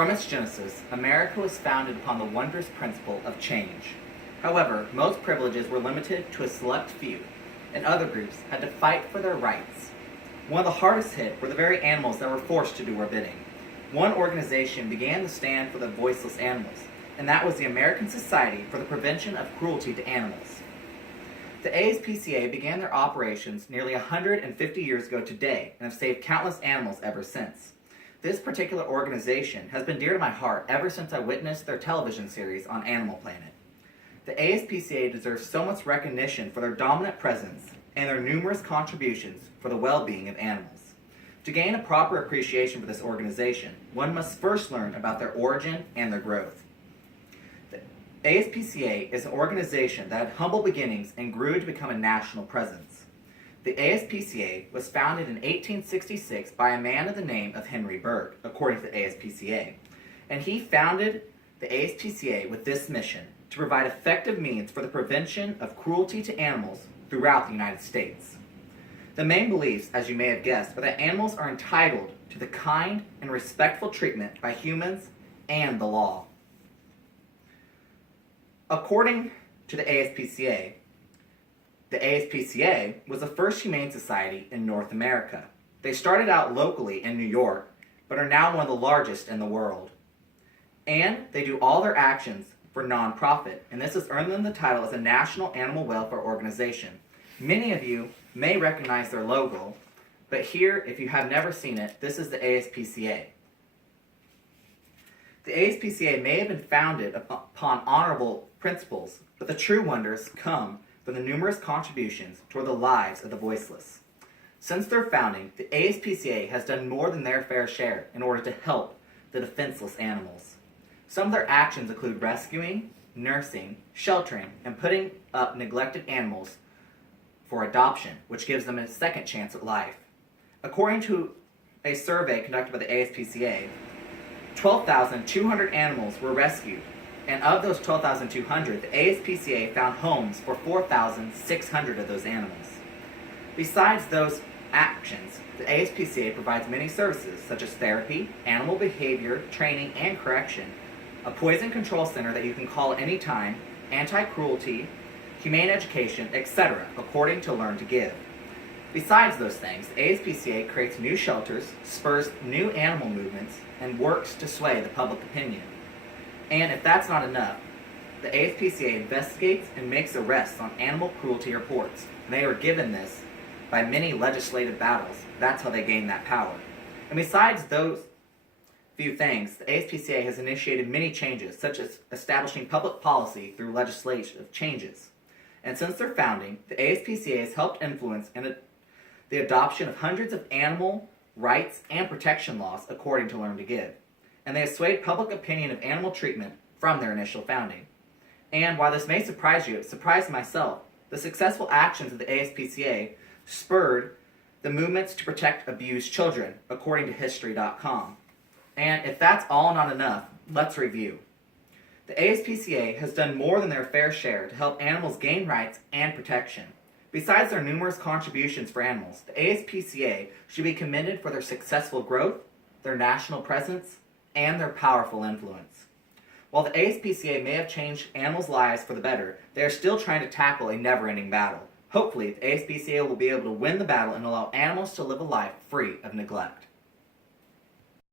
From its genesis, America was founded upon the wondrous principle of change. However, most privileges were limited to a select few, and other groups had to fight for their rights. One of the hardest hit were the very animals that were forced to do our bidding. One organization began to stand for the voiceless animals, and that was the American Society for the Prevention of Cruelty to Animals. The ASPCA began their operations nearly 150 years ago today and have saved countless animals ever since. This particular organization has been dear to my heart ever since I witnessed their television series on Animal Planet. The ASPCA deserves so much recognition for their dominant presence and their numerous contributions for the well-being of animals. To gain a proper appreciation for this organization, one must first learn about their origin and their growth. The ASPCA is an organization that had humble beginnings and grew to become a national presence. The ASPCA was founded in 1866 by a man of the name of Henry Bergh, according to the ASPCA, and he founded the ASPCA with this mission: to provide effective means for the prevention of cruelty to animals throughout the United States. The main beliefs, as you may have guessed, are that animals are entitled to the kind and respectful treatment by humans and the law. According to the ASPCA was the first humane society in North America. They started out locally in New York, but are now one of the largest in the world. And they do all their actions for nonprofit, and this has earned them the title as a national animal welfare organization. Many of you may recognize their logo, but here, if you have never seen it, this is the ASPCA. The ASPCA may have been founded upon honorable principles, but the true wonders come from the numerous contributions toward the lives of the voiceless. Since their founding, the ASPCA has done more than their fair share in order to help the defenseless animals. Some of their actions include rescuing, nursing, sheltering, and putting up neglected animals for adoption, which gives them a second chance at life. According to a survey conducted by the ASPCA, 12,200 animals were rescued, and of those 12,200, the ASPCA found homes for 4,600 of those animals. Besides those actions, the ASPCA provides many services such as therapy, animal behavior, training, and correction, a poison control center that you can call at any time, anti-cruelty, humane education, etc., according to Learn to Give. Besides those things, the ASPCA creates new shelters, spurs new animal movements, and works to sway the public opinion. And if that's not enough, the ASPCA investigates and makes arrests on animal cruelty reports. And they are given this by many legislative battles. That's how they gain that power. And besides those few things, the ASPCA has initiated many changes, such as establishing public policy through legislative changes. And since their founding, the ASPCA has helped influence the adoption of hundreds of animal rights and protection laws, according to Learn to Give. And they have swayed public opinion of animal treatment from their initial founding. And while this may surprise you, it surprised myself. The successful actions of the ASPCA spurred the movements to protect abused children, according to History.com. And if that's all not enough, let's review. The ASPCA has done more than their fair share to help animals gain rights and protection. Besides their numerous contributions for animals, the ASPCA should be commended for their successful growth, their national presence, and their powerful influence. While the ASPCA may have changed animals' lives for the better, they are still trying to tackle a never-ending battle. Hopefully, the ASPCA will be able to win the battle and allow animals to live a life free of neglect.